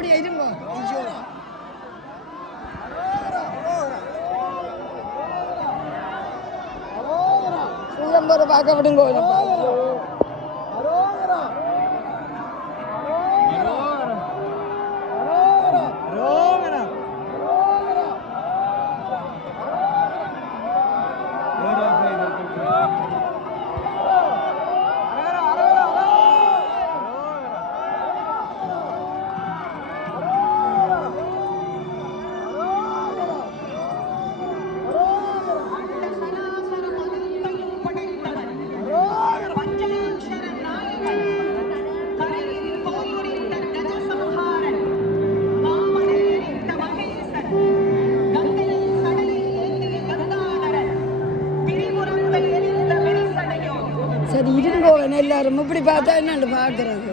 அப்படியே இருங்க சுயம்பரை பார்க்க விடுங்க சரி இருங்கோ எல்லாரும் இப்படி பார்த்தா என்னன்னு பார்க்கறது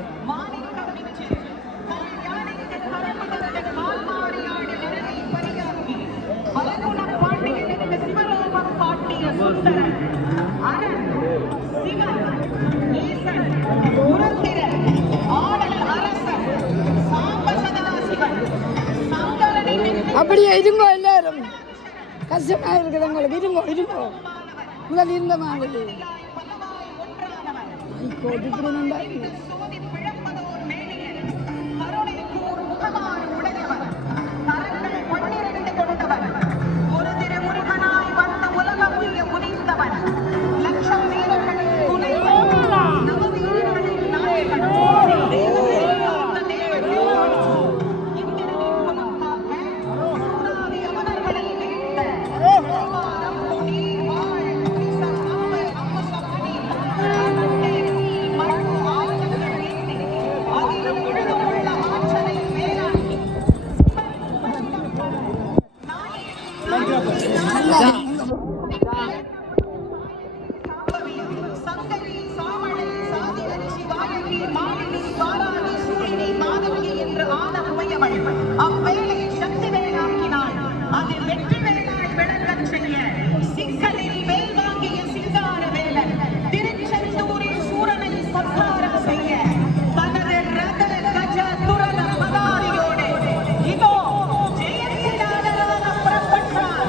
அப்படியே இருங்கோ எல்லாரும் கஷ்டமா இருக்குது உங்களுக்கு இருங்கோ இருங்கோ முதல் இருந்த மாதிரி ஒரு திருமுருகனாய் வந்த உலகம் புரிந்தவன் லட்சம் வீரர்களின் துணைவன் நவவீரர்களின் நாயகன் அவ்வேளை சக்தி வேளாக்கினான் அது வெற்றி வேளாய் விளங்கச் செய்ய சிக்கலில் வேல் வாங்கிய சிங்கார வேலன் திருச்செந்தூரில் சூரனை சம்ஹாரம் செய்ய தனது ரத கஜ துரல பதாரியோடு இதோ ஜெயசிலாதராக புறப்பட்டார்.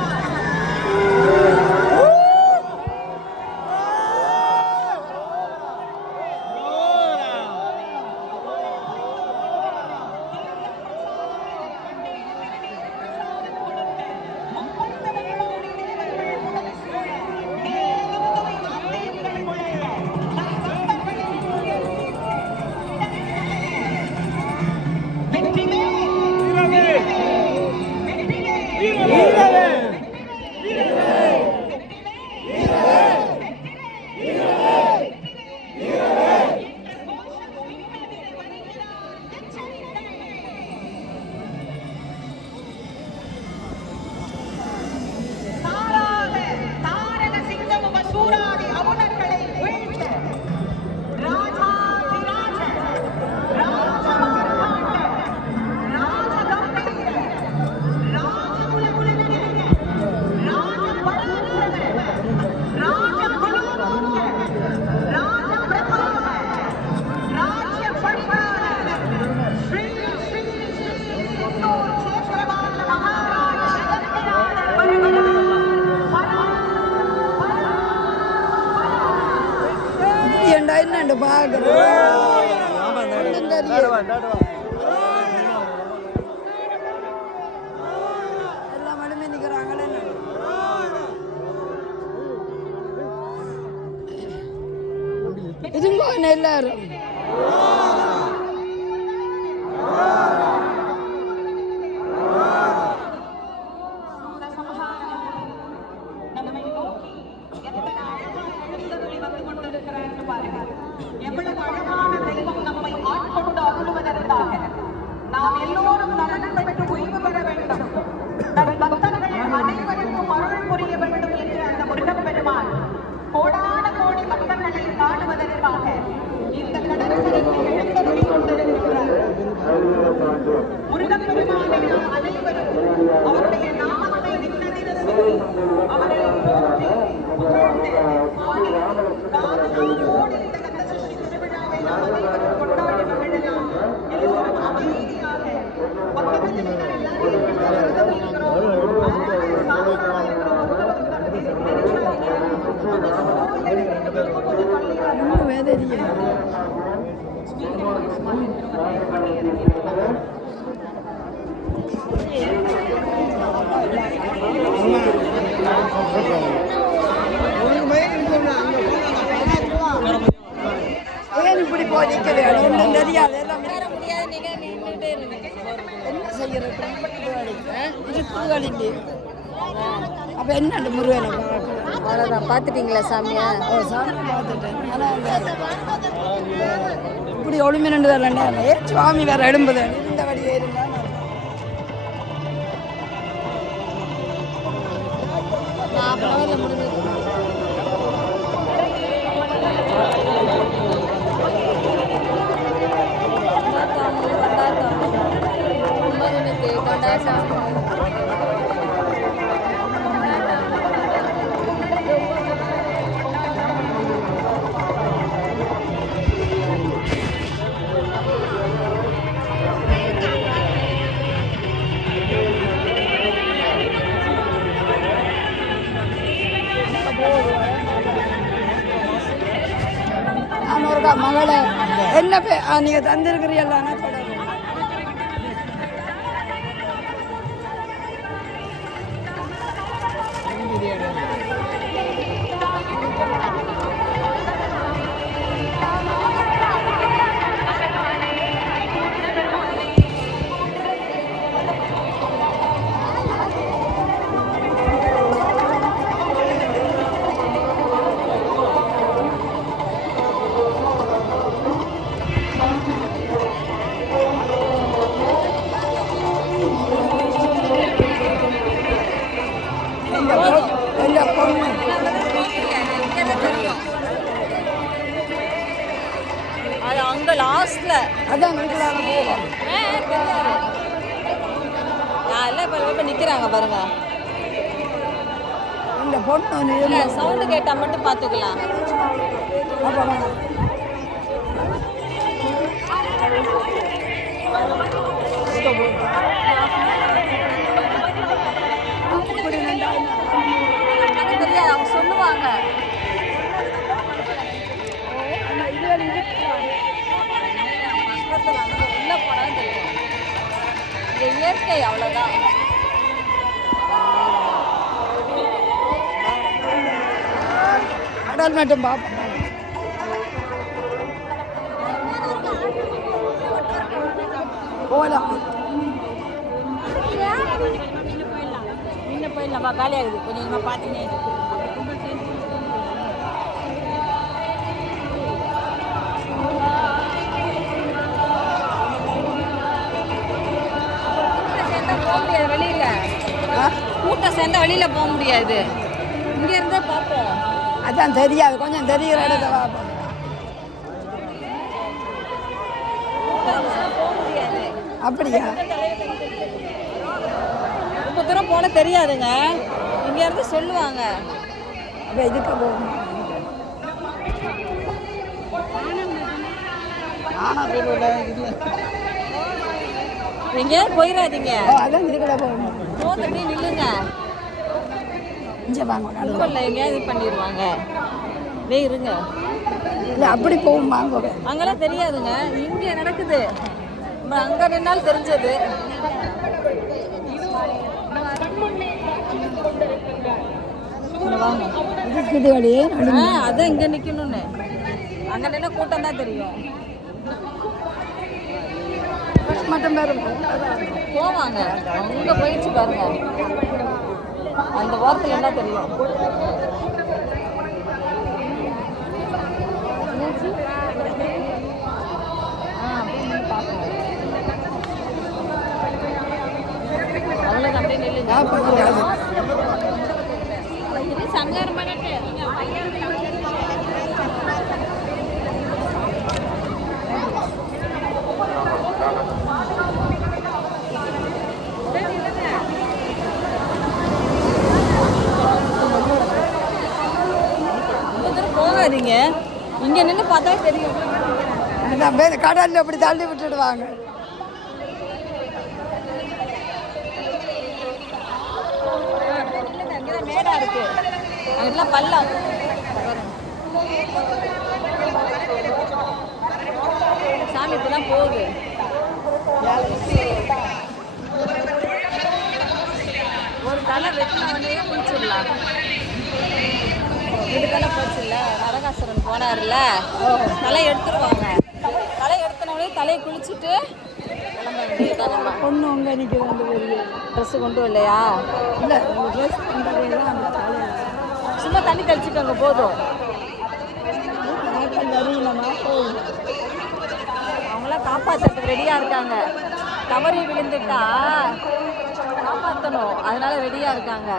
என்னண்டு பாக்குறோம் எல்லாம் மனுமே நிக்கிறாங்களே இதுங்க எல்லாரும் எவ்வளவு அழகான தெய்வம் நம்மை ஆட்கொண்டு அருள்வதற்காக நாம் எல்லோரும் நலன் பெற்று ஓய்வு பெற வேண்டும், தன் பக்தர்கள் அனைவருக்கும் அருள் புரிய வேண்டும் என்று அந்த முருகப்பெருமான் கோடான கோடி பக்தர்களை காணுவதற்காக இந்த கடற்கரைக்கு எழுந்தருளி கொண்டிருக்கிறார். முருகப்பெருமானை நாம் அனைவரும் அவருடைய நாமத்தை நின்னதிர சொல்லி அவரை போற்றி புகழ்ந்து பாடி காதலோடு இந்த கந்தசஷ்டி திருவிழாவை நாம் அனைவரும் கொண்டாடி மகிழலாம். எல்லோரும் அமைதியாக ஏன் இப்படி போய் நிற்கிறது ஒன்றும் தெரியாது எல்லாம் முடியாது. நீங்கள் நின்றுட்டே இருங்க. என்ன செய்யறது இருக்குதுகள் இல்லையே. அப்போ என்ன முருகனை அவ்வளோதான் பார்த்துட்டீங்களா சாமியா? சாமி பார்த்துட்டேன். ஆனால் இப்படி ஒளிமை ரெண்டு வரலன்னா சுவாமி வேறு எழும்புது இருந்த வழியே இருந்தால் முடிஞ்சது. மகளை என்ன நீங்க தந்திருக்கிறீங்களா? அங்க லாஸ்ட்ல அதான் இப்ப நிக்கிறாங்க பாருங்க. இந்த பொண்ணு சவுண்டு கேட்டா மட்டும் பாத்துக்கலாம். தெரியாது, அவங்க சொல்லுவாங்க. உள்ள போனாலும் தெரியும். இயற்கை அவ்வளவுதான். கடல் மட்டும் பார்ப்போம். போகலாம். போயிடலாம்ப்பா, காலியாகுது. கொஞ்சம் கொஞ்சமாக பார்த்தீங்க. வெளியில கூட்டம் சேர்ந்தா வெளியில போக முடியாது. இங்க இருந்தா பார்ப்போம். அதான் தெரியாது, கொஞ்சம் தெரிகிற இடத்த பார்ப்போம். அப்படியா? ரொம்ப தூரம் போன தெரியாதுங்க. இங்க இருந்து சொல்லுவாங்க. அப்ப இதுக்கு போகணும். எங்கேயாவது போயிடாதீங்க. அதான் இதுக்குள்ள போகணும். போத்தடி நில்லுங்க. இங்கே வாங்க. இல்லை எங்கேயாவது இது பண்ணிடுவாங்க. இருங்க. இல்லை அப்படி போகும் வாங்க. அங்கெல்லாம் தெரியாதுங்க. இங்கே நடக்குது. அங்கே நின்னாலும் தெரிஞ்சது. வாங்க. அதான் இங்கே நிற்கணும்னு. அங்கே நின்னா கூட்டம் தான் தெரியும். மட்டும் போவாங்க. அங்கே போயிடுச்சு பாருங்க. அந்த வாரத்தில் என்ன தெரியும். அவ்வளோதான். அப்படியே நில்லுங்க. சங்காரம் பண்ணிட்டு போகாதீங்க. இங்க நின்று பார்த்தா தெரியும். கடல்ல அப்படி தள்ளி விட்டுடுவாங்க. மேடா இருக்கு. அதெல்லாம் பள்ளம். சாமி இப்போ தான் போகுது. ஒரு தலை வெட்டின உடனே குளிச்சிடலாம். 2 தலை போச்சு இல்லை, நரகாசுரன் போனார்ல, தலை எடுத்துருவாங்க. தலை எடுத்தனோடனே தலையை குளிச்சுட்டு கிளம்ப வேண்டியதுதான். நம்ம பொண்ணு உங்க நிற்க வந்து வெளியே ட்ரெஸ்ஸு கொண்டு வரலையா? இல்லை ட்ரெஸ் பண்ணுறதெல்லாம் அந்த தலையில் சும்மா தண்ணி தெளிச்சுக்கோங்க போதும். தெரியலமா போகுது. அவங்களாம் காப்பாற்றுறதுக்கு ரெடியாக இருக்காங்க. தவறி விழுந்துட்டா காப்பாற்றணும், அதனால ரெடியாக இருக்காங்க.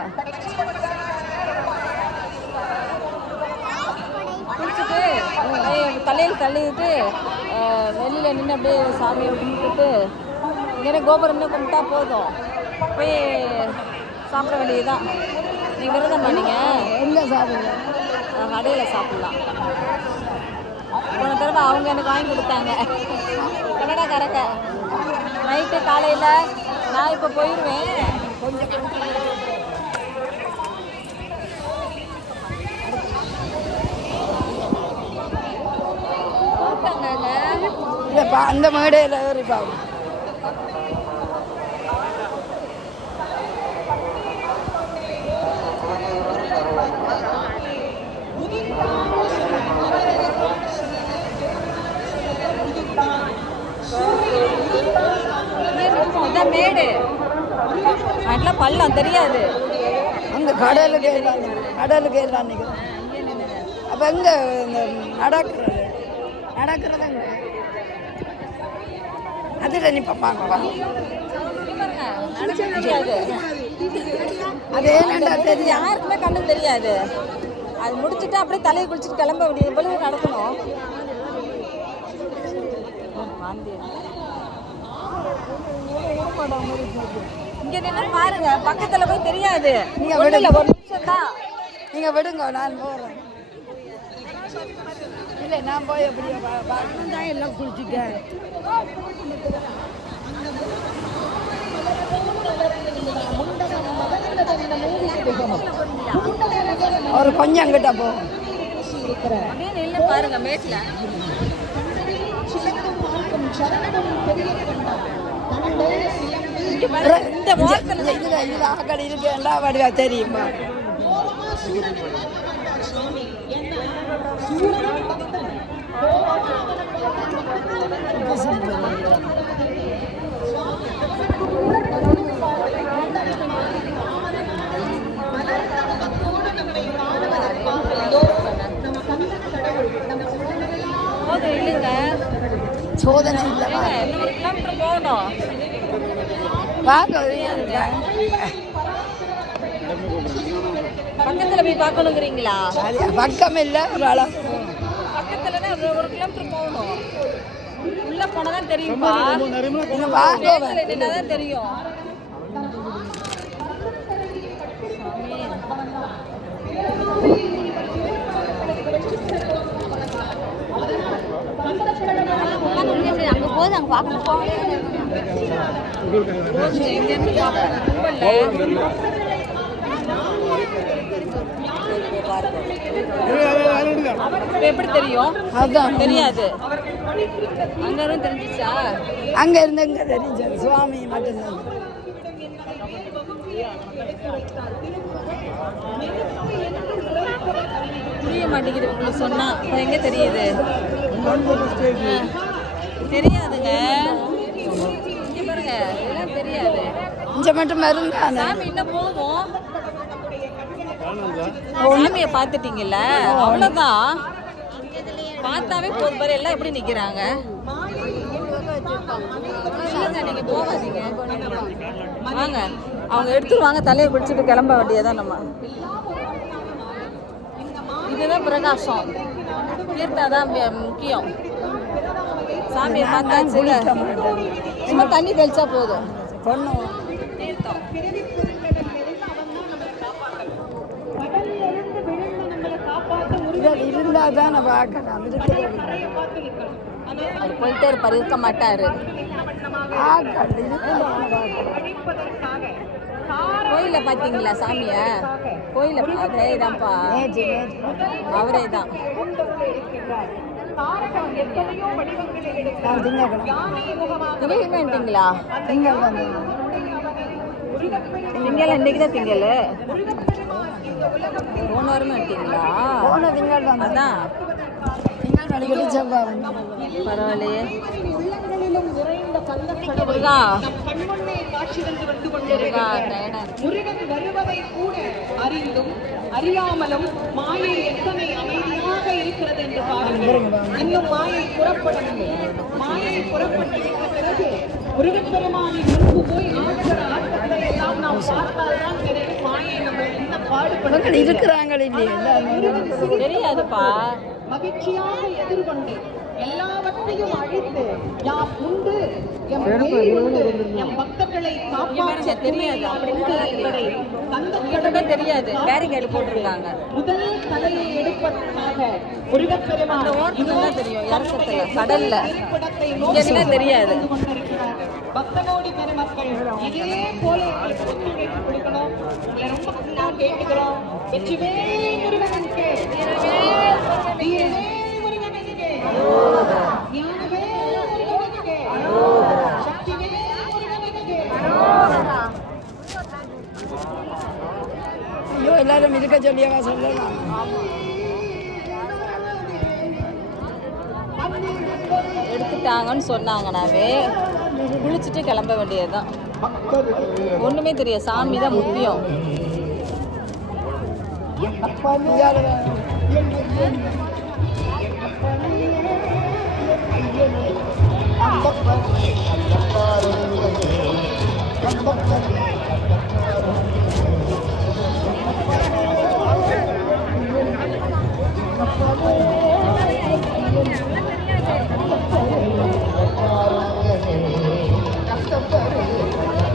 குளிச்சுட்டு தலையில் தள்ளிட்டு வெளியில் நின்று அப்படியே சாமியை கும்பிட்டுட்டு இங்கே கோபுரம் கும்பிட்டா போதும், போய் சாப்பிட வேண்டியதுதான். நீங்கள் விரதம் பண்ணீங்க, எங்கே சாப்பிடுவேன்? கடையில் சாப்பிட்லாம். போன தடவை அவங்க எனக்கு வாங்கி கொடுத்தாங்க கன்னடாக்காரங்க. நைட்டு காலையில் நான் இப்போ போயிடுவேன். கொஞ்சம் இல்லைப்பா அந்த மேடையில் ஏறிப்பா. இதான் மேடு, அதெல்லாம் பள்ளம் தெரியாது. அங்கே கடலுக்கு எல்லாம் நிற்கிறேன். அப்போ எங்கே இந்த நடக்கிறது எங்கே? அதில் நிற்பாங்க. தெரியாது, அது ஏனண்டா தெரியும், யாருக்குமே கண்ணு தெரியாது. அது முடிச்சுட்டு அப்படியே தலையை குளிச்சுட்டு கிளம்ப வேண்டியது போல நடக்கணும். இங்க நின்று பாருங்க, பக்கத்துல போய் தெரியாது. நீங்க ஒரு விடுங்க, நிமிஷம் தான். நீங்கள் விடுங்க, நான் போகிறேன். இல்லை நான் போய் எப்படியோ பார்க்கணும் தான் எல்லாம் குளிச்சுட்டேன். ஒரு கொஞ்சம் அங்கிட்ட போகும். அப்படியே நின்று பாருங்க மேட்ல. இந்த வாரத்துல இதில் ஆக்கடி இருக்கு எல்லா வடிவா தெரியுமா? இல்லைங்க, சோதனை இல்லைவா? 1 கிலோமீட்டர் போகணும். பக்கத்துல போய் பார்க்கணுங்கிறீங்களா? பக்கம் இல்லை, ஒரு அளவு பக்கத்துலன்னா 1 கிலோமீட்டர் போகணும். உள்ள போனதான் தெரியும்பா, என்னதான் தெரியும். அங்க போது அங்க பார்க்கணும். எப்படி தெரியும்? அதுதான் தெரியாது. அங்க இருந்து தெரிஞ்சிச்சா? அங்க இருந்து எங்க தெரிஞ்சது? சுவாமி மட்டும்தான். புரிய மாட்டேங்குது உங்களுக்கு சொன்னா. எங்க தெரியுது? தெரியாதுங்க. இங்க பாருங்க, இதெல்லாம் தெரியாது. இங்க மட்டும் மருந்தா? சாமி இன்னும் போவோம். சாமியை பார்த்துட்டீங்கல்ல, அவ்வளோதான். பார்த்தாவே போதும் பாரு, எல்லாம் எப்படி நிற்கிறாங்க. நீங்க போகாதீங்க, வாங்க. அவங்க எடுத்துருவாங்க, தலையை பிடிச்சிட்டு கிளம்ப வேண்டியதான். நம்ம இதுதான் பிரகாசம், தீர்த்தாதான் முக்கியம். சாமியை பார்த்தாச்சு, சும்மா தண்ணி தெளிச்சா போதும். தீர்த்தம் இருந்தா தான் நான் பார்க்கலாம். அவர் போயிட்டே இருப்பார், இருக்க மாட்டாரு. கோயில பார்த்தீங்களா சாமிய? கோயில அதே தான்ப்பா, அவரே தான். காரகம் எத்தனையோ வடிவங்களை எடுத்து யானை முகமாக திங்கள்ட்டீங்களா? திங்கள் வந்து திங்கள் இன்னைக்கு தான் திங்கள். முருகப்பெருமான் இந்த உலகத்தில் போன வாரமே வந்துட்டீங்களா? போன திங்கள் வந்து அதான் திங்கள் அடிக்கடி செவ்வாய் வந்து பரவாயில்லையே. உள்ளங்களிலும் நிறைந்த கள்ளக்கடவுள் முருகா நம் கண்முன்னே காட்சி தந்து வந்து முருகா கொண்டிருக்கிறார். டயர்டா இருக்கு. முருகன் வருவதை கூட அறிந்தும் அறியாமலும் மாயை எத்தனை அமைதியாக இருக்கிறது என்று பாருங்கள். இன்னும் மாயை புறப்படவில்லை. மாயை புறப்பட்டுவிட்ட பிறகு முருகப்பெருமானின் முன்பு போய் ஆடுகிற ஆட்டத்தை எல்லாம் நாம் பார்த்தால்தான் தெரியும் மாயை நம்ம என்ன பாடுபடுகிறது. இருக்கிறாங்க இல்லையே எல்லாரும் தெரியாதுப்பா. மகிழ்ச்சியாக எதிர்கொண்டு எல்லாவற்றையும் அழித்து யாம் உண்டு எம் வேல் உண்டு எம் பக்தர்களை காப்பாற்ற தெரியாது. அப்படி உண்டு என்பதை கூட தந்த தெரியாது. பேரிகேடு போட்டிருக்காங்க. முதல் தலையை எடுப்பதற்காக முருகப்பெருமான் அந்த ஓரத்துல தான் தெரியும். இறக்கத்துல கடல்ல இருப்பிடத்தை இங்கன்னா தெரியாது. நோக்கி கொண்டிருக்கிறார். பக்தகோடி பெருமக்கள் இதே போல எங்களுக்கு ஒத்துழைப்பு கொடுக்கணும். உங்களை ரொம்ப நான் கேட்டுக்கிறோம். வெற்றிவேல் முருகனுக்கு, வீரவேல் முருகனுக்கு, ஞானவேல் முருகனுக்கு, சக்திவேல் முருகனுக்கு. ஐயோ எல்லாரும் இருக்க சொல்லியவா சொல்லலாம். எடுத்துட்டாங்கன்னு சொன்னாங்கனாவே குளிச்சுட்டு கிளம்ப வேண்டியதுதான். ஒண்ணுமே தெரியாது. சாமி தான் முக்கியம்.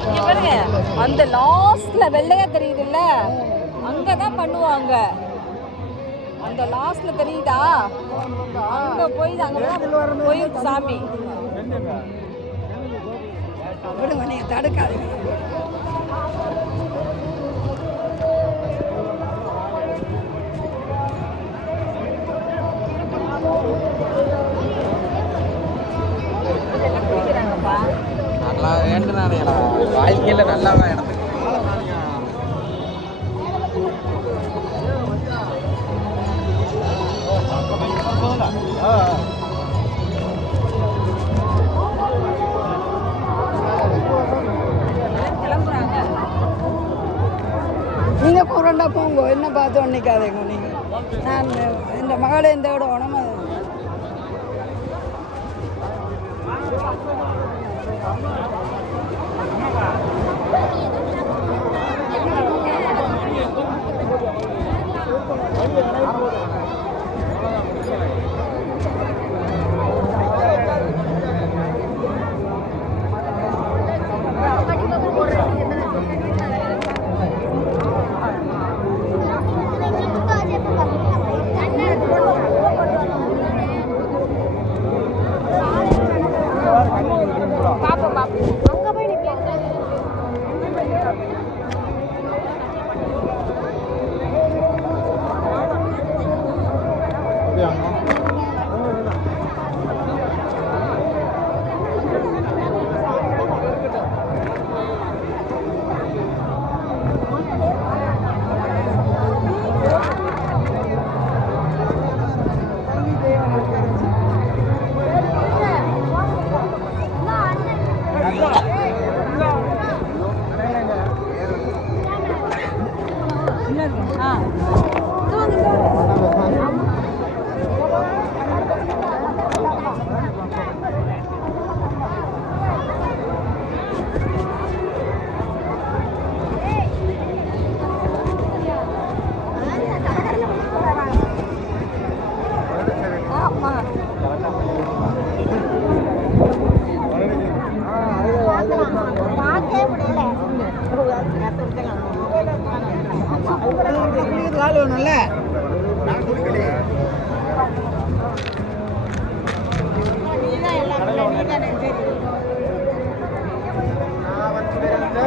இங்க பாருங்க, அந்த லாஸ்ட்ல வெள்ளையா தெரியுதுல்ல, அங்கதான் பண்ணுவாங்க. அந்த லாஸ்ட்ல தெரியுதா? அங்க போய் அங்கதான் போய் சாமி. விடுங்க நீங்க தடுக்காதீங்க. குடிக்கிறாங்கப்பா. நல்லா வேண்டுனானுங்களா வாழ்க்கையில் நல்லா இடத்துக்கு கிளம்புறாங்க. நீங்க போறண்டா போங்க, என்ன பார்த்து நிற்காதீங்க. நீங்க நான் இந்த மகளை இந்த விட உடம்பு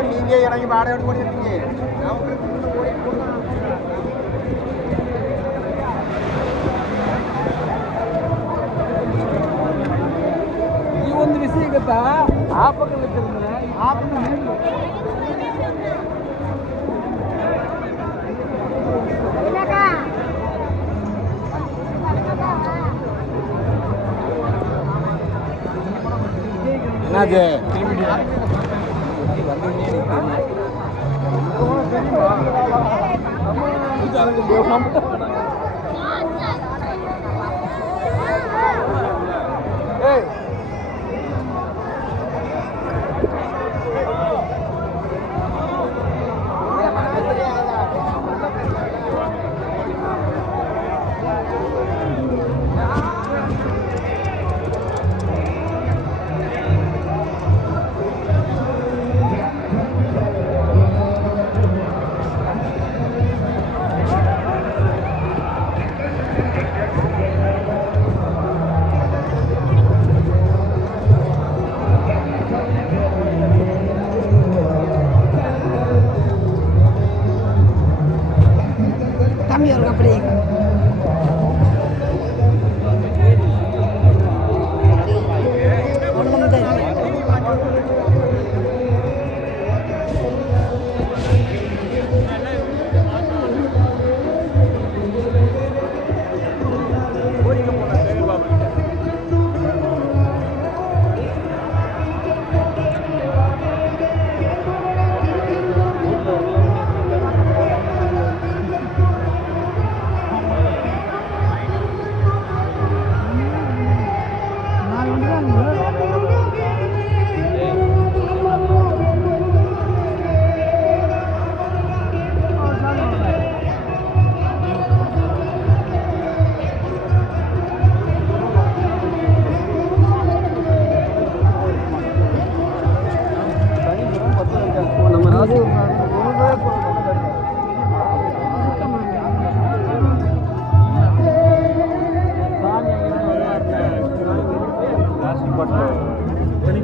நீங்க எனக்கு பாடம் எடுத்து பண்ணிருக்கீங்க. என்னது தம்பி ஒரு அப்படி ஒன்றும் தெரியும்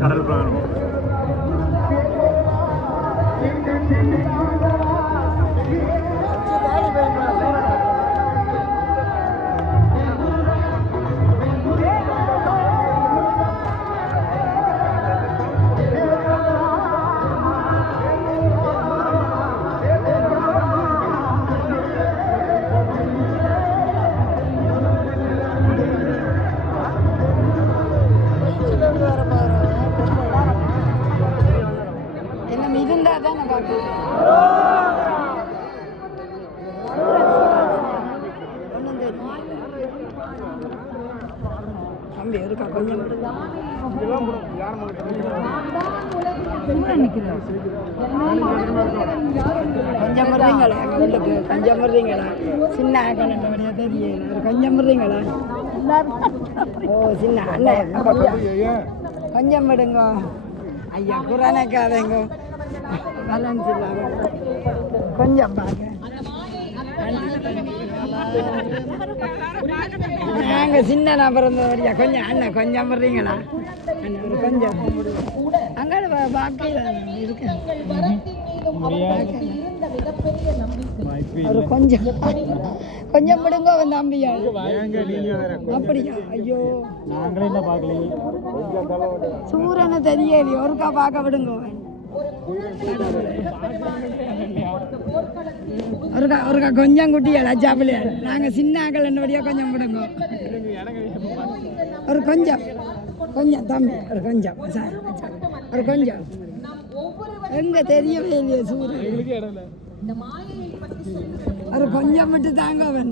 கடல் பிராணம் எல்லாம் இருந்தால் தான் நான் பார்க்குறேன் ஒன்றும் தெரியும் தம்பி இருக்கா கொஞ்சம் கொஞ்சம் வர்றீங்களா எங்கள் வீட்டுக்கு கொஞ்சம் வர்றீங்களா சின்ன ஆக்கணுடைய தெரியல ஒரு கொஞ்சம் வர்றீங்களா ஓ சின்ன அண்ணன் கொஞ்சம் விடுங்க ஐயா குரானக்காதங்க பேலன்ஸ் இல்லாம கொஞ்சம் பார்க்க நாங்கள் சின்ன நான் பிறந்தவரியா கொஞ்சம் அண்ணன் கொஞ்சம் வர்றீங்களா அண்ணன் ஒரு கொஞ்சம் அங்கே பாக்கி இருக்கு ஒரு கொஞ்சம் கொஞ்சம் விடுங்க அவன் தம்பியா அப்படியா ஐயோ சூரனை தெரியலையே ஒருக்கா பார்க்க விடுங்க அவன் ஒருக்கா கொஞ்சம் குட்டியா சாப்பிடலையா நாங்கள் சின்ன ஆக்கள் என்னபடியா கொஞ்சம் விடுங்க ஒரு கொஞ்சம் கொஞ்சம் தம்பி ஒரு கொஞ்சம் சார் ஒரு கொஞ்சம் எங்க தெரியவே இல்லையே சூரியன் ஒரு கொஞ்சம் விட்டு தாங்க அவன்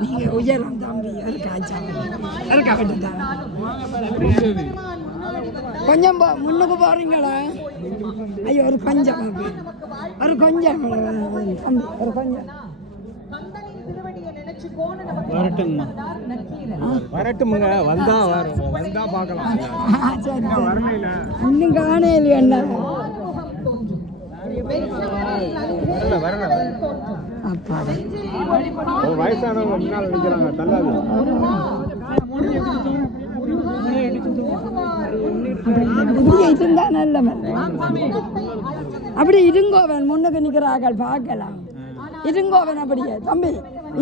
நீங்க உயரம் தம்பி ஒரு காய்ச்சல் இருக்கா விட்டு தாங்க கொஞ்சம் முன்னுக்கு போறீங்களா ஐயோ ஒரு கொஞ்சம் ஒரு கொஞ்சம் தம்பி ஒரு கொஞ்சம் வரட்டுமுங்க வந்தா வந்தா பார்க்கலாம் இன்னும் காணையில என்ன வயசானவங்க முன்னால் நிற்கிறாங்க தள்ளாது இருந்தா நல்ல அப்படி இருங்கோவன் முன்னுக்கு நிற்கிறார்கள் பார்க்கலாம் இருங்கோவன் அப்படியே தம்பி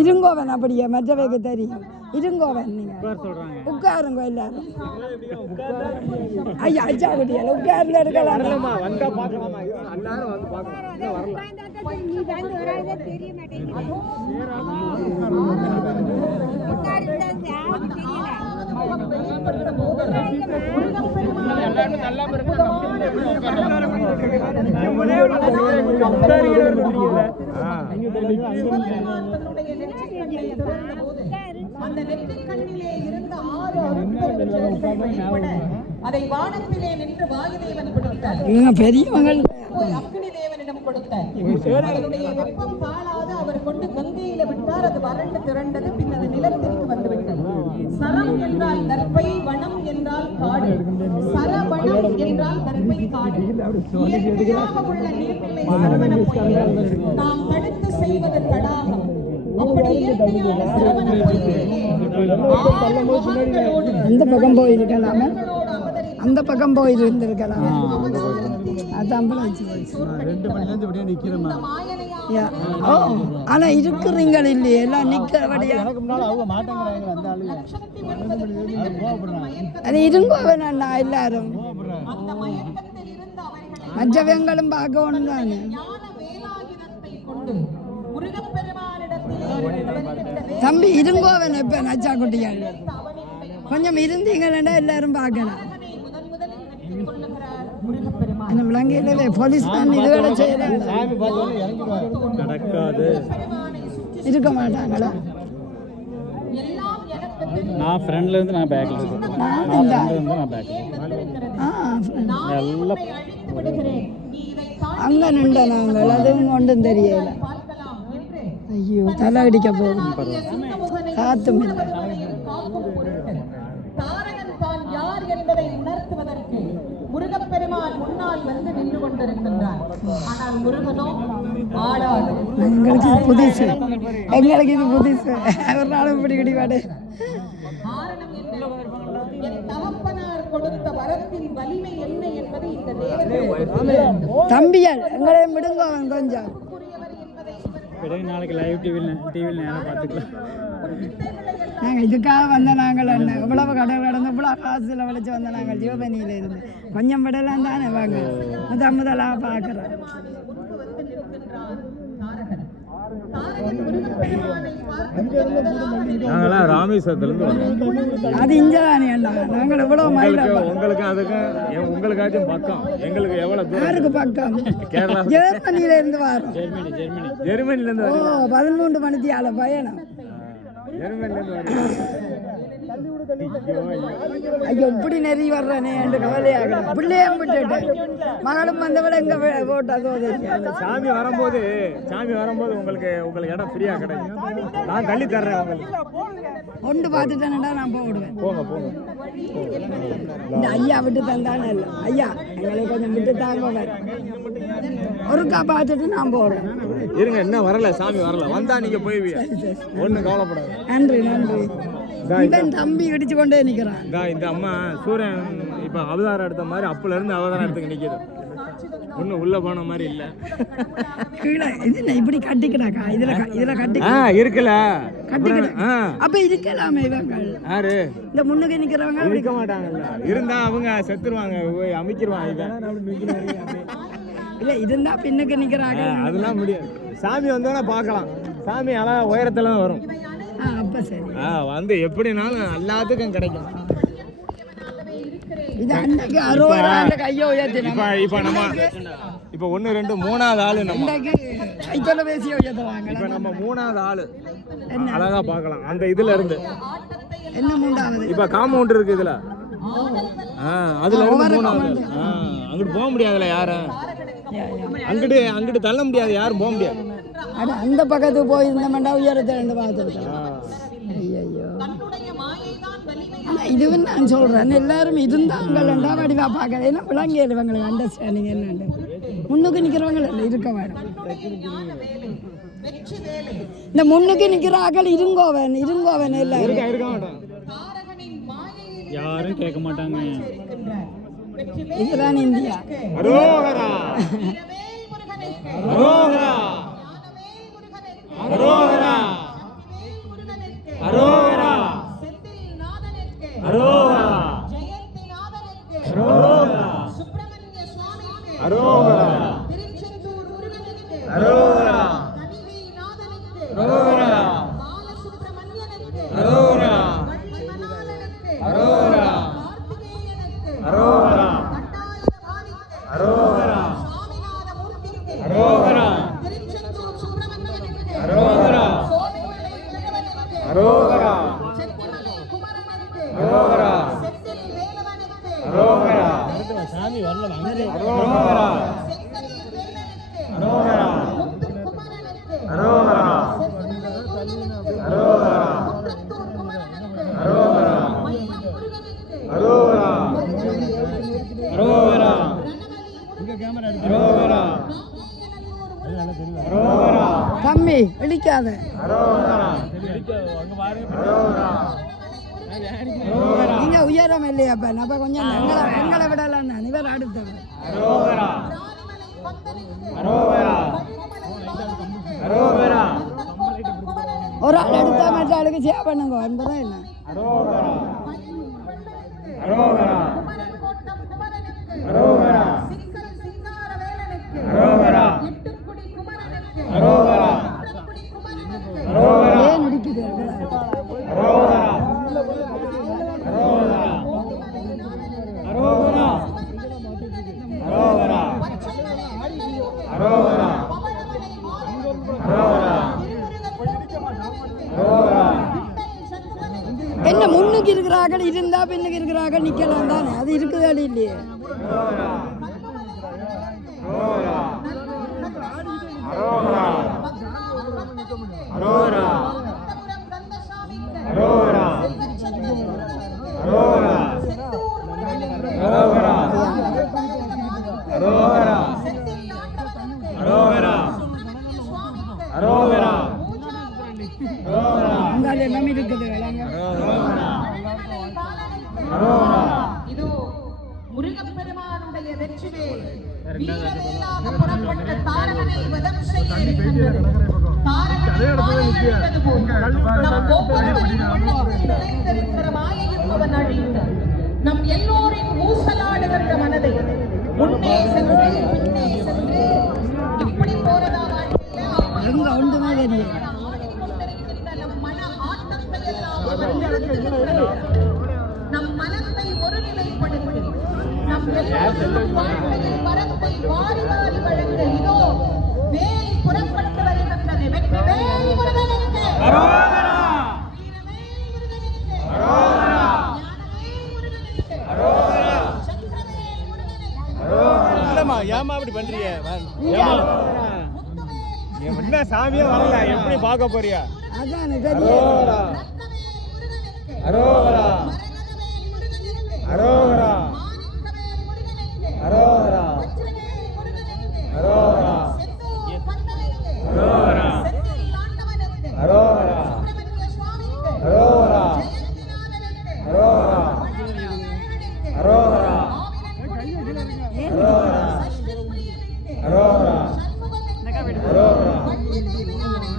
இருங்கோவன் அப்படியே மற்றவைக்கு தெரியும் இருங்கோவன் நீங்க உட்காருங்க எல்லாரும். ஐயா அச்சா குட்டியால உட்கார்ந்து எடுக்கலாம். வந்தா பார்க்கலாமா? எல்லாரும் வந்து பார்க்கலாம். இன்னும் வரல. அந்த நெற்றிக் கண்ணிலே இருந்த 6 அருட்பெருஞ்சோதிகள் அதை வானத்திலே நின்று வாயுதேவன் கொடுத்தார். பெரியவங்க அக்னி தேவனிடம் கொடுத்தார். அதனுடைய வெப்பம் தாழாது அவர் கொண்டு கங்கையில விட்டார். அது வறண்டு திரண்டது. பின் அது நிலத்திற்கு வந்துவிட்டது. சரம் என்றால் தர்பை, வனம் என்றால் காடு. சரவணம் என்றால் தர்பை காடு. இயற்கையாக உள்ள நீர்நிலை சரவண பொய்கை. நாம் தடுத்து செய்வது தடாகம். அப்படி இயற்கையான சரவண பொய்கையிலே 6 முகங்களோடு அந்த பக்கம் போயிருக்கலாமே, அந்த பக்கம் போயிருந்திருக்கலாமே. அதான் பிழைச்சி போச்சு. 2 மணிலேருந்து இப்படியே நிற்கிறோமா? ஓ ஆனா இருக்கிறீங்க இல்லையே எல்லாம் நிற்கிறபடியா? எனக்கு முன்னால் அவங்க மாட்டேங்கிறாங்க. அந்த ஆளு அது இருங்கோவன் அண்ணா எல்லாரும் அந்த மயக்கத்தில் இருந்த அவர்களை மற்றவங்களும் பார்க்கணும் தானே. ஞான வேலாயுதத்தை கொண்டு முருகப்பெருமானிடத்திலே இருந்தவன் தம்பி இருங்கோவன் எப்ப நச்சா குட்டியாள் கொஞ்சம் இருந்தீங்கன்னா எல்லாரும் பார்க்கலாம். முதன் முதலில் வெற்றி கொள்ளுகிறார் முருகப்பெருமான். என்ன விளங்கையிலே போலீஸ் மேன் இதுவேட செய்யறாங்க. சாமி பார்த்தோன்னே இறங்கிடுவாங்க. நடக்காது. இருக்க மாட்டாங்களா? எல்லாம் எனக்கு தெரியும். நான் ஃப்ரெண்ட்ல இருந்து நான் பேக்ல இருக்கேன். நான் பேக்ல நான் உன்னை அழித்து விடுகிறேன். நீ இதை தாண்டி அங்க நின்ற நாங்கள் அதுவும் ஒன்றும் தெரியல. பார்க்கலாம் என்று ஐயோ தலை அடிக்க போகும். சிங்கமுகனை காத்தும் இல்லை. காக்கும் பொருட்டு தாரகன் தான் யார் என்பதை உணர்த்துவதற்கு முருகப்பெருமான் முன்னால் வந்து நின்று கொண்டிருக்கின்றார். ஆனால் முருகனோ ஆடாது. எங்களுக்கு இது புதுசு, எங்களுக்கு இது புதுசு. ஒரு நாளும் இப்படி கிடைக்காது. காரணம் என்ன? என் தகப்பனார் கொடுத்த வரத்தின் வலிமை என்ன என்பது இந்த தேவர்கள் தம்பியால் எங்களையும் விடுங்க கொஞ்சம். விடுங்க, நாளைக்கு லைவ் டிவியில் நேரம் பார்த்துக்கலாம். நாங்கள் இதுக்காக வந்த நாங்கள் என்ன இவ்வளவு கடல் கடந்து இவ்வளோ காசில் விளைச்சி வந்த நாங்கள் ஜீவபனியில் இருந்து கொஞ்சம் விடலாம் தானே வாங்க முதலாக பார்க்குறோம். நாங்களாம் ராமேஸ்வரத்துலேருந்து வரோம். அது இங்கே தானே அண்ணா, நாங்கள் இவ்வளோ மயில உங்களுக்கு அதுக்கு உங்களுக்காச்சும் பக்கம். எங்களுக்கு எவ்வளோ தூரம்? யாருக்கு பக்கம்? கேரளா, ஜெர்மனியில இருந்து வரோம். ஜெர்மனிலேருந்து ஓ 13 மணித்தியால பயணம். ஜெர்மனிலேருந்து வரோம். ஐயோ இப்படி நெறி வர்றேனே என்று கவலையாக பிள்ளையும் விட்டுட்டேன். மகளும் வந்தவளை எங்க போட்டா சோதரி. சாமி வரும்போது உங்களுக்கு இடம் ஃப்ரீயா கிடைக்கும். நான் கள்ளி தர்றேன் உங்களுக்கு. ஒன்று பார்த்துட்டேன்டா நான் போடுவேன். போங்க. இந்த ஐயா விட்டு தந்தானே இல்லை ஐயா எங்களை கொஞ்சம் விட்டு தாங்க ஒருக்கா பார்த்துட்டு நான் போடுறேன். இருங்க, என்ன வரல, சாமி வரல. வந்தா நீங்க போய்வீங்க, ஒன்றும் கவலைப்படாது. நன்றி. இவன் தம்பி இடிச்சு கொண்டே நிக்கிறான். இந்த அம்மா சூரியன் இப்ப அவதாரம் எடுத்த மாதிரி அப்பல இருந்து அவதாரம் எடுத்துக்க நிக்குது. ஒன்னும் உள்ள போன மாதிரி இல்ல. கீழே இது இப்படி கட்டிக்கிடாக்கா இதுல கட்டி இருக்குல்ல கட்டிக்கிட. அப்ப இருக்கலாமே இவங்க யாரு இந்த முன்னுக்கு நிக்கிறவங்க இருக்க மாட்டாங்கல்ல. இருந்தா அவங்க செத்துருவாங்க, அமைக்கிருவாங்க. இல்ல இருந்தா பின்னுக்கு நிக்கிறாங்க. அதெல்லாம் முடியாது. சாமி வந்தோன்னா பார்க்கலாம். சாமி அழகா உயரத்துல வரும். அப்ப சரி வந்து எப்படினாலும் எல்லாத்துக்கும் கிடைக்கும். இது அன்னைக்கு 60 ஆண்டு கையை உயர்த்தினா இப்ப நம்ம இப்ப 1 2 3வது ஆளு நம்ம கைத்தொலை பேசிய உயர்த்துவாங்க. இப்ப நம்ம 3வது ஆளு அழகா பார்க்கலாம். அந்த இதுல இருந்து என்ன 3வது இப்ப காம்பவுண்ட் இருக்கு இதுல. அதுல இருந்து 3வது. அங்கிட்டு போக முடியாதுல யாரும். அங்கிட்டு தள்ள முடியாது, யாரும் போக முடியாது. அந்த பக்கத்துக்கு போய் இருந்தோம்டா உயரத்தை 2 பார்த்துருக்கலாம். ஐயோ ஆனா இதுவும் நான் சொல்றேன் எல்லாரும் இருந்தாங்கள்டா வடிவா பார்க்கல. ஏன்னா விளங்கியது இவங்களுக்கு அண்டர்ஸ்டாண்டிங் என்னண்டு முன்னுக்கு நிக்கிறவங்க இல்லை இருக்க வேணும். இந்த முன்னுக்கு நிக்கிற ஆக்கள் இருங்கோவன் எல்லாம் இருக்க மாட்டான். யாரும் கேட்க மாட்டாங்க. இதுதான் இந்தியா. அரோகரா அரோகரா அரோகரா அரோகரா அரோகரா செத்திமலை குமரனுக்கு அரோகரா செந்தில் வேலவனுக்கு அரோகரா சாமி வரல அரோகரா செங்கலில் வேலனுக்கு அரோகரா முத்துக்குமரனுக்கு அரோகரா செத்திமலை வேலனுக்கு அரோகரா முத்தத்தூர் குமரனுக்கு அரோகரா மயிலம் முருகனுக்கு அரோகரா அரோகரா இங்க கேமரா அரோகரா அரோகரா தம்பி இடிக்காத. அரோகரா அங்க பாருங்க அரோகரா அரோகரா நீங்க உயரம் இல்லையாப்பா நம்ம கொஞ்சம் எங்களை விடலாம் நான் இவர் அடுத்தவர். அரோகரா அரோகரா அரோகரா ஒரு ஆள் எடுத்தா மற்ற ஆளுக்கு சேவ் பண்ணுங்க என்பதா என்ன. அரோகரா அரோகரா அரோகரா சிக்கல் சிங்கார வேலனுக்கு அரோகரா எட்டுக்குடி குமரனுக்கு அரோகரா முத்தக்குடி குமரனுக்கு அரோகரா ஏன் இடிக்குது? அரோகரா அரோகரா அரோகரா அரோகரா அரோகரா அரோகரா அரோகரா என்ன முன்னுக்கு இருக்கிறார்கள் இருந்தா பின்னுக்கு இருக்கிறார்கள் நிக்கலாம் தானே. அது இருக்குதா இல்லையே. அரோகரா அரோகரா அரோகரா அரோகரா அரோகரா அரோகரா அரோகரா அரோகரா உங்களால எல்லாமே இருக்குது வேளாங்க. இதோ முருகப்பெருமானுடைய வெற்றிவேல் வீரவேலாக புறப்பட்ட தாரகனை வதம் செய்ய இருக்கின்றது. தாரகனை மாலை அணிந்தது போல் நம் ஒவ்வொருவரின் உள்ளத்தில் நிறைந்திருக்கிற மாயையும் அவன் அழித்து நம் எல்லோரின் ஊசலாடுகின்ற மனதை முன்னே சென்று பின்னே சென்று இப்படி போறதா வாழ்க்கையில எங்க ஒன்றுமே தெரியும். ஆடிக்கொண்டிருக்கின்ற நம் மன ஆட்டத்தை எல்லாம் அவர் நிறுத்துகின்ற நம் மனத்தை ஒருநிலைப்படுத்தி நம் எல்லோருக்கும் வாழ்க்கையில் வரத்தை வாரி வாரி வழங்க இதோ வேல் புறப்பட்டு வருகின்றது. வெற்றி வேல் முருகனுக்கு அரோகரா வீரவேல் முருகனுக்கு அரோகரா ஞானவேல் முருகனுக்கு அரோகரா சக்கரவேல் முருகனுக்கு இல்லம்மா ஏமா அப்படி பண்றீங்க என்ன சாமியே வரல எப்படி பார்க்க போறியா அதான் தெரியும். அரோகரா ரத்னவேல் முருகனுக்கு அரோகரா மரகதவேல் முருகனுக்கு அரோகரா மாணிக்கவேல் முருகனுக்கு அரோகரா வஜ்ரவேல் முருகனுக்கு அரோகரா செந்தூர் கண்ணனுக்கு அரோகரா செந்தில் ஆண்டவனுக்கு அரோகரா சுப்பிரமணிய சுவாமிக்கு அரோகரா ஜெயந்திநாதனுக்கு அரோகரா பழனிவேலனுக்கு அரோகரா ஆவினன்குடி முருகனுக்கு அரோகரா சஷ்டிபிரியனுக்கு அரோகரா சண்முகனுக்கு அரோகரா வள்ளி தேவியாரின்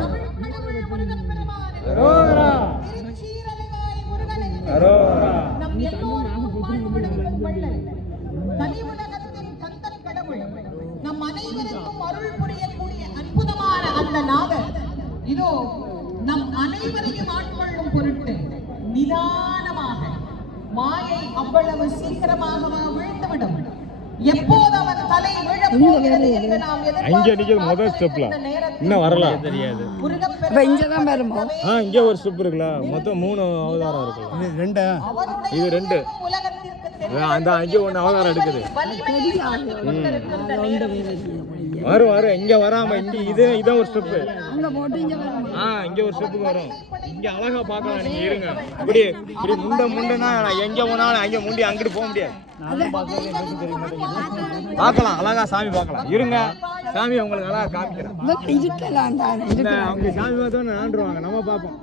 தமிழ் கடவுள் முருகப்பெருமானுக்கு அரோகரா திருச்சீரலைவாய் முருகனுக்கு அரோகரா நம் எல்லோருக்கும் வாழ்வொழுக்கும் வள்ளல் கலியுலகத்தின் கந்தன் கடவுள் நம் அனைவருக்கும் அருள் புரியக்கூடிய அற்புதமான அந்த நாதர் இதோ நம் அனைவரையும் ஆட்கொள்ளும் பொருட்டு நிதானமாக மாயை அவ்வளவு சீக்கிரமாகவா வீழ்ந்துவிடும். எப்போது அவன் தலை விழப் போகிறது என்று நாம் அங்க நிக்கிறது முதல் ஸ்டெப்ல இன்னும் வரலாம் தெரியாது இப்ப இங்கதான் வருமோ? இங்க ஒரு ஸ்டெப் இருக்குல்ல மொத்தம் 3 அவதாரம் இருக்குல்ல இது 2 இது 2 அந்த அங்க ஒண்ணு அவதாரம் எடுக்குது வரும் வரும் இங்க வராம இங்க இதான் ஒரு ஸ்டெப் அங்க போட்டு இங்க வருமோ? இங்க ஒரு ஸ்டெப்புக்கு வரும். இங்க அழகா பார்க்கலாம் நீங்க இருங்க. இப்படி முண்டனா எங்க போனாலும் அங்க முண்டி அங்கிட்டு போக முடியாது. பார்க்கலாம் அழகா சாமி பார்க்கலாம். இருங்க சாமி உங்களுக்கு அழகா காமிக்கிறேன். இவங்க இருக்கலாம் தானே, இருக்கலாம். அவங்க சாமி பார்த்தோன்னு நாண்டுருவாங்க. நம்ம பார்ப்போம்.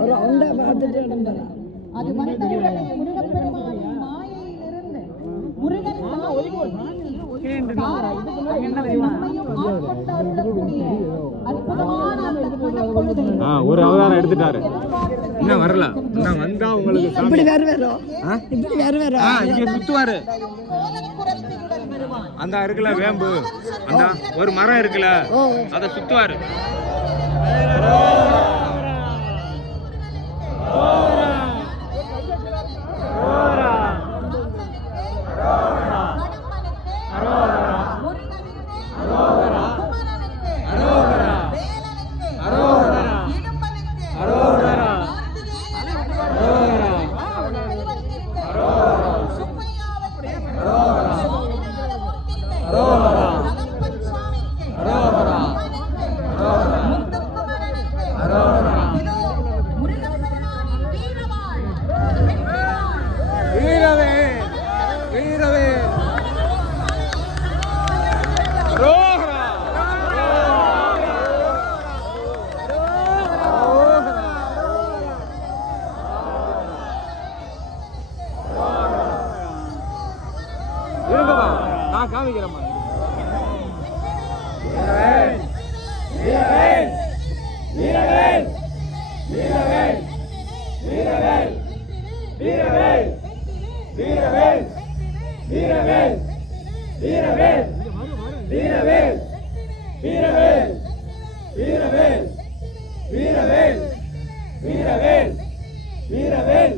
ஒரு ரவுண்டா பார்த்துட்டு இருந்தலாம். அது வந்தவுடனே முருகப்பெருமானின் மாயையிலிருந்து முருகன் மாயை நீக்கி தாராளமாக நம்மையும் ஆட்கொண்டு அருளக்கூடிய அற்புதமான அந்த கணப்பொழுதை ஒரு அவதாரம் எடுத்துட்டாரு. இன்னும் வரல. இன்னும் வந்தா உங்களுக்கு இப்படி வருவாரோ? இப்படி வருவாரோ? இங்க சுத்துவாரு. கோலக்குரத்தினுடன் வருவான். அந்த இருக்குல்ல வேம்பு, அந்த ஒரு மரம் இருக்குல்ல அத சுத்துவாரு. கடம்பனுக்கு முருகனுக்கு வீரவேல் வீரவேல் வீரவேல் வீரவேல் வீரவேல்.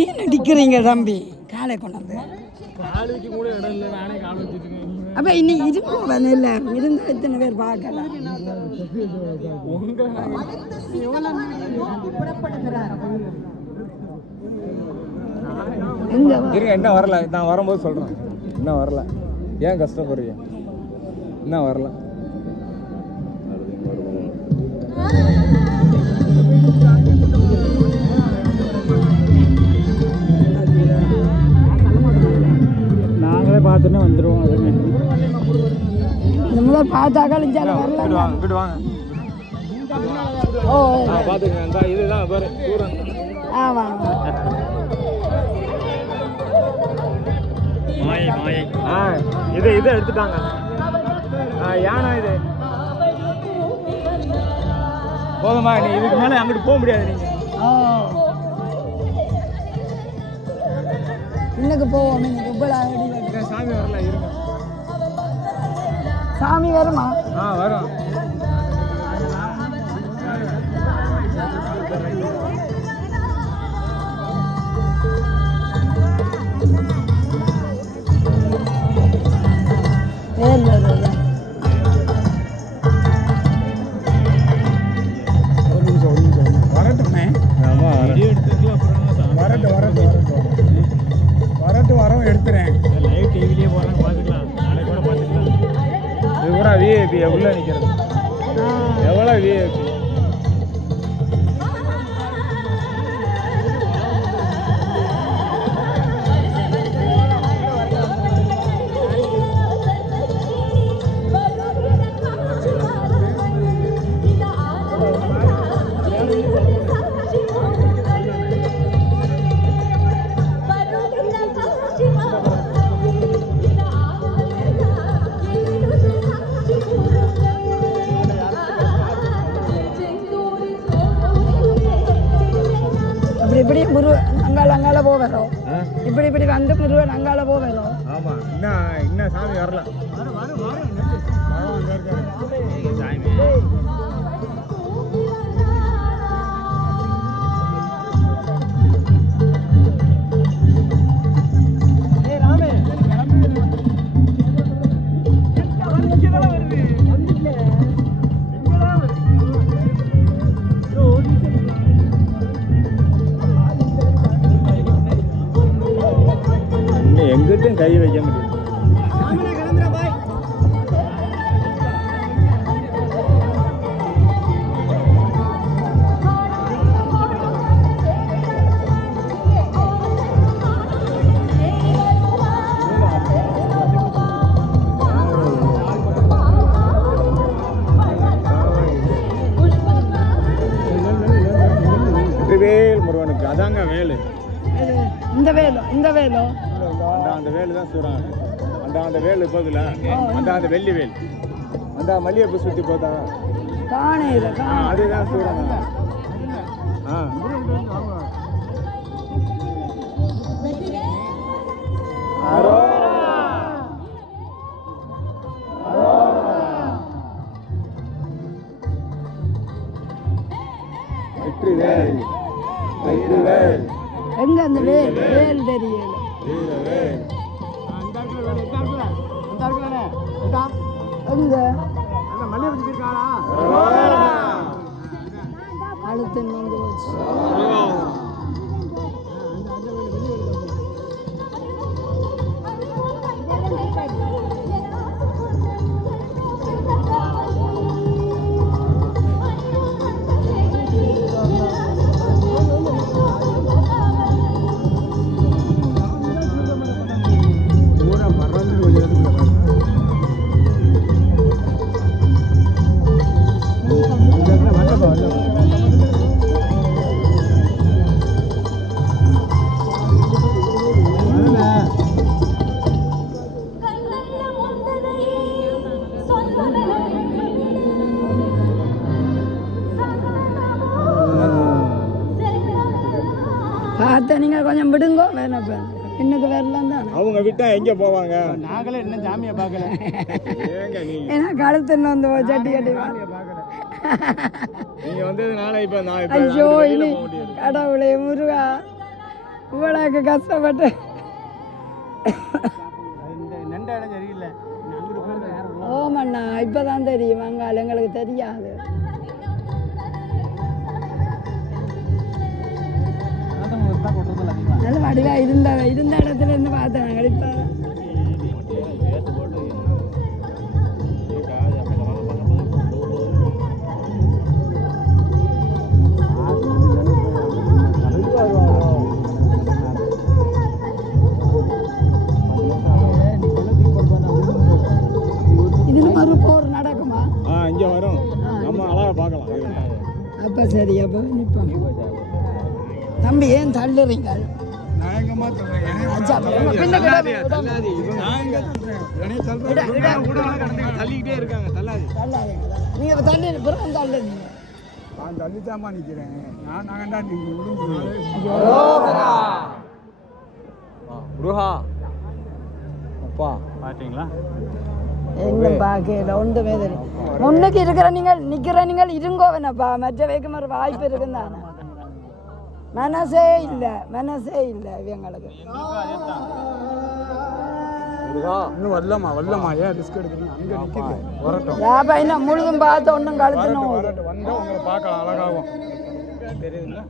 ஏன் அடிக்கிறீங்க தம்பி? காலை கொண்டாந்து காலுக்கு கூட இடம் இல்லை, நானே கால் வச்சுட்டு அப்போ இன்னைக்கு இருக்கும் எல்லாரும் இருந்தால் எத்தனை பேர் பார்க்கலாம். இருங்க, என்ன வரல, நான் வரும்போது சொல்கிறேன். இன்னும் வரல, ஏன் கஷ்டப்படுறீங்க? இன்னும் வரல. நாங்களே பார்த்துன்னு வந்துடுவோம். அதுங்க இந்த முதல் பார்த்தாக்கா வரல. வாங்க வாங்க. ஓ பார்த்துங்க, இந்த இதுதான் பாரு சூரன். ஆமாம் மாயை மாயை. இது எடுத்துட்டாங்க. யானை இது போதுமா? நீ இதுக்கு மேலே அங்கிட்டு போக முடியாது. நீங்கள் இன்னைக்கு போவோம். சாமி வரல, இருங்க. சாமி வருமா? வரும். வரட்டுமே. வரட்டு வரம் எடுத்துறேன். லைவ் டிவிலேயே போகிறாங்க, பார்த்துக்கலாம். நாளைக்கு கூட பார்த்துக்கலாம். இது கூட விஐபி உள்ள நிற்கிறது. எவ்வளோ விஐபி? இப்படி முருகன் அங்கால போகிறோம். இப்படி வந்து முருகன் அங்கால போகிறோம். ஆமாம், இன்னும் சாமி வரல. எங்கிட்டும் கை வைக்க முடியும். வேல் முருகனுக்கு அதாங்க வேலு. இந்த வேலோ அந்த வேலு தான் சூறான். அந்த வேலு போகுதுல, அந்த வெள்ளி வேல். அந்த மல்லிகைப்பூ சுற்றி போதா காணையில அதுதான் சூறான். வெற்றி வேல், வெற்றி வேல். எங்க அந்த வேல் தெரியல. எங்க கழுத்து நொந்து போச்சு. பார்த்த நீங்கள் கொஞ்சம் விடுங்கோ வேணப்ப இன்னுக்கு வரலாம் தானே அவங்க விட்டா எங்க போவாங்க? நாங்களே இன்னும் சாமியை பார்க்கல. ஏங்க நீங்க ஏன்னா கழுத்து இன்னும் வந்து சட்டி கட்டி நீங்க வந்ததுனால இப்ப நான் இப்ப ஐயோ வெளியில இனி போக முடியாது. கடவுளே முருகா இவ்வளோக்கு கஷ்டப்பட்டு இந்த நெண்ட இடம் சரியில்லை. அங்கிட்டு போய் யாரும் ஓமண்ணா இப்போதான் தெரியும் அங்கால எங்களுக்கு தெரியாது. கொட்டுறதில்ல அதிகமாக. நல்ல வடிவா இருந்த இடத்துல இருந்து பார்த்தேன் நாங்கள் இப்போ இதுல ஒரு போர் நடக்குமா? இங்க வரும். நம்ம அழகா பார்க்கலாம். அப்போ சரி அப்போ நிற்போம். தம்பி ஏன் தள்ளுறீங்க? அச்சா, பின்ன கிடக்கு. தள்ளிக்கிட்டே இருக்காங்க. தள்ளாதீங்க. நீங்க இப்ப தள்ளி பிறகு தள்ளுறீங்க. நான் தள்ளித்தாம்மா நிற்கிறேன். நாங்கள்டா நீங்கள் முருகா அப்பா பார்த்தீங்களா? என்ன பார்க்கல ஒன்றுமே தெரியும். முன்னுக்கு இருக்கிற நீங்கள் நிற்கிற நீங்கள் இருங்கோவனப்பா. மற்ற வைக்கும் ஒரு வாய்ப்பு இருக்குந்தானே. மனசே இல்லை இவங்களுக்கு. இன்னும் வரலாமா ஏன் ரிஸ்க் எடுக்கிறீங்க? அங்கே நிற்கிது வரட்டும். யாப்பா என்ன முழுதும் பார்த்து ஒன்றும் கழுத்துணும். வந்தால் உங்களை பார்க்கலாம் அழகாகும். தெரியுதுங்களா?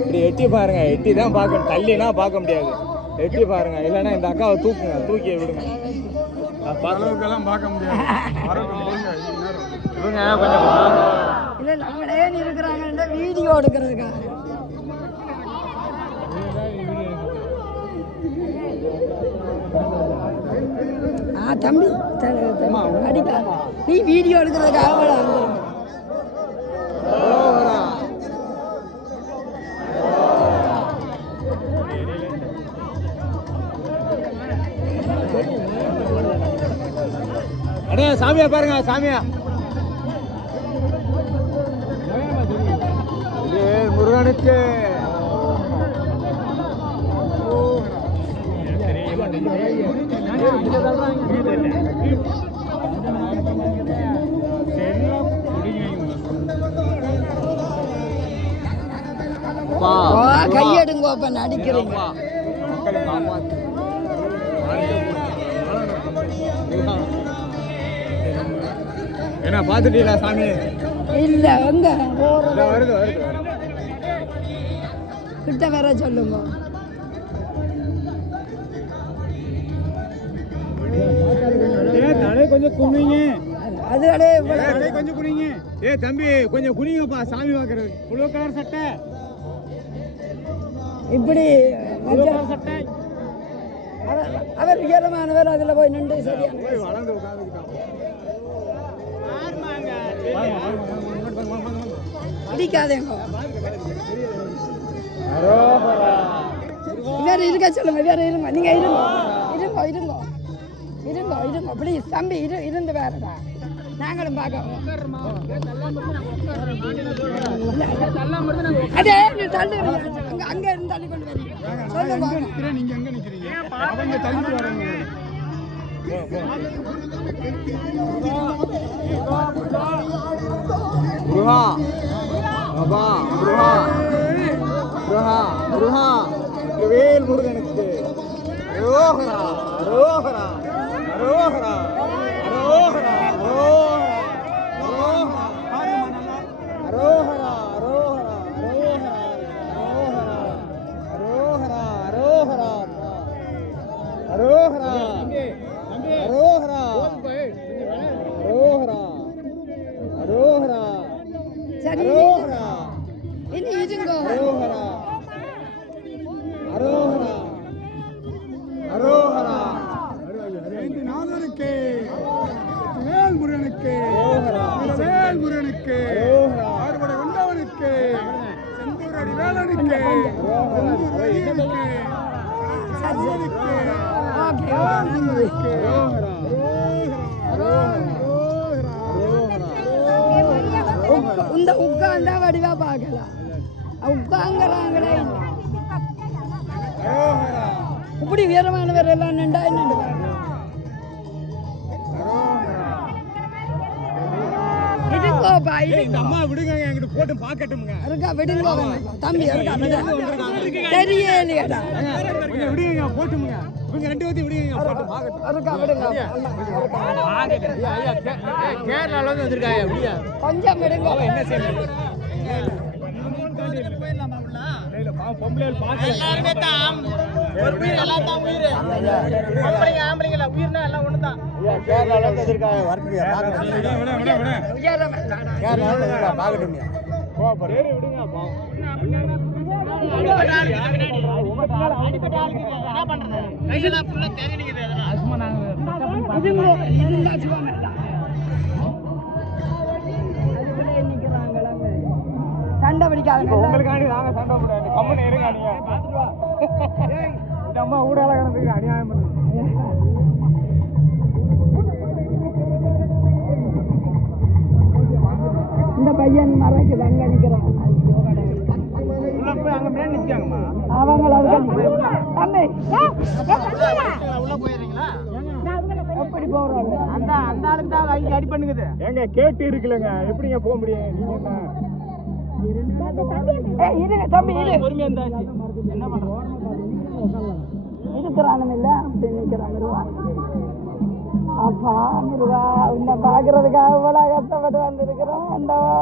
இப்படி எட்டி பாருங்க. எட்டி தான் பார்க்கணும். தள்ளினா பார்க்க முடியாது. எட்டி பாருங்க. இல்லைன்னா இந்த அக்காவை தூக்குங்க. தூக்கி விடுங்க. அளவுக்கெல்லாம் பார்க்க முடியாது. வரட்டும் போங்க. இவங்க கொஞ்சம் இல்லை அவங்க ஏன் இருக்கிறாங்கன்ற வீடியோ எடுக்கிறதுக்காக. தம்பி அடிக்காத. நீ வீடியோ எடுக்கிறதுக்காக வந்துருங்க. அடே சாமியா பாருங்க. சாமியா முருகனுக்கு கையெடுங்கோ. அப்ப நடிக்கிறீங்க. என்ன பாத்துட்டீங்களா சாமி? இல்ல எங்க வருது கிட்ட வேற சொல்லுங்க. தலை கொஞ்சம் குனிங்க. அது கொஞ்சம் குனிங்க. தம்பி கொஞ்சம் குனிங்கப்பா சாமி பார்க்கறது. ப்ளூ கலர் சட்டை. இப்படி சட்டை. அவர் உயரமானவர். அதுல போய் நின்று சரியான வளர்ந்து உட்காந்துக்கிட்டான். அடிக்காதேங்க. வேற இருக்க சொல்லுங்க. வேற இருங்க. நீங்க இருங்க. ப்ளீஸ் தம்பி இருந்து வேறடா. நாங்களும் பார்க்கறோம். அதே நீ தள்ளு. அங்க இருந்து தள்ளி கொண்டு வரீங்க. சொல்லுங்க. நீங்க எங்க நிக்கிறீங்க? அவங்க தள்ளிட்டு வராங்க. முருகா பாபா முருகா வேல் முருகனுக்கு அரோகரா அரோகரா அரோகரா அரோகரா அரோகரா அரோகரா அரோகரா அரோகரா அரோகரா அரோகரா அரோகரா அரோகரா சரி அரோகரா இனி இருங்க. அரோகரா அரோகரா அரோகரா நாதனுக்கு வேல் முருகனுக்கு அரோகரா வேல் முருகனுக்கு அரோகரா ஆறுபடை கொண்டவனுக்கு செந்தூரடி வேலனுக்கு இந்த உட்கார்ந்தா வடிவா பார்க்கலாம். வாங்குறாங்களே இல்லை. இப்படி வீரமானவர் எல்லாம் நின்றா நின்று பாருங்க. விடுங்கோப்பா, இந்த அம்மா விடுங்க, என்கிட்ட போட்டு பார்க்கட்டுமுங்க. இருக்கா விடுங்கோ தம்பி, இருக்கா தெரியலையடா, விடுங்க போட்டுமுங்க. இவங்க 2 பேத்தையும் விடுங்க, போட்டு பார்க்கட்டும். இருக்கா விடுங்க. கேரளால வந்து வந்திருக்காங்க. விடியா கொஞ்சம் விடுங்க. என்ன செய்யணும்? பொம்பளைகள் பார்க்கல. எல்லாருமே தான் ஒரு உயிர், எல்லாம் தான் உயிர். பொம்பளைங்க ஆம்பளைங்கள உயிர்னா எல்லாம் ஒண்ணுதான். கேரளால வந்து வந்திருக்காங்க. வர்க்குங்க பார்க்கணும். கேரளால வந்து வந்திருக்காங்க, பார்க்கட்டும். கோபப்படு விடுங்க. பாவம் அடிபட்ட ஆளுக்கு என்ன பண்றது? கையில ஃபுல்லா தெரியுது. சும்மா நாங்க சண்டை பிடிக்காத உங்களுக்காண்டி நாங்க சண்டை போடாது. கம்பெனி இருங்க. நீங்க பாத்துட்டு வா. இந்த அம்மா ஊடால கிடந்துருக்கு, அநியாயம் பண்ணுது. இந்த பையன் மறைக்குது, அங்க நிக்கிறான். அங்க மேல நிக்காங்கம்மா. அவங்கள தம்பி உள்ள போயிடுறீங்களா? எப்படி போறாங்க? அந்த ஆளுக்கு தான் அடி பண்ணுது. ஏங்க கேட்டு இருக்குலங்க, எப்படிங்க போக முடியும்? நீங்க இரு தம்பி, இரு. பொறுமையா இருந்தாச்சு. என்ன பண்றோம்? இருக்கிறானும் இல்ல, அப்படி நிக்கிறான் முருகா. அப்பா முருகா, உன்னை பாக்குறதுக்காக இவ்வளவு கஷ்டப்பட்டு வந்திருக்கிறோம். ஆண்டவா,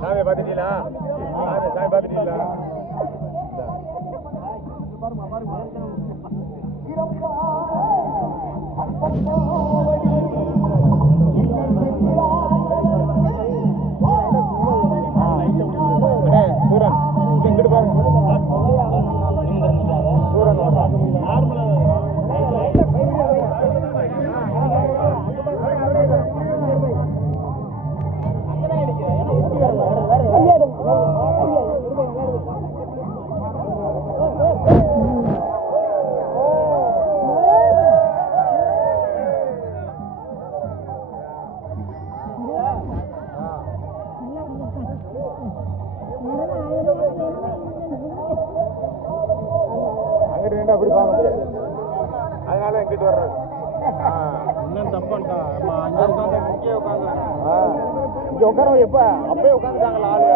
சாமி பாத்துட்டீங்களா? சாமி பாத்துட்டீங்களா? அப்படி பார்க்க முடியாது, அதனால எங்கிட்டு வர்றது. இன்னும் தப்பான்ட்டா. அங்கே உட்காந்து இங்கே உட்காந்துறாங்க. இங்கே உட்கார எப்ப அப்பயே உட்காந்துட்டாங்களா ஆளு?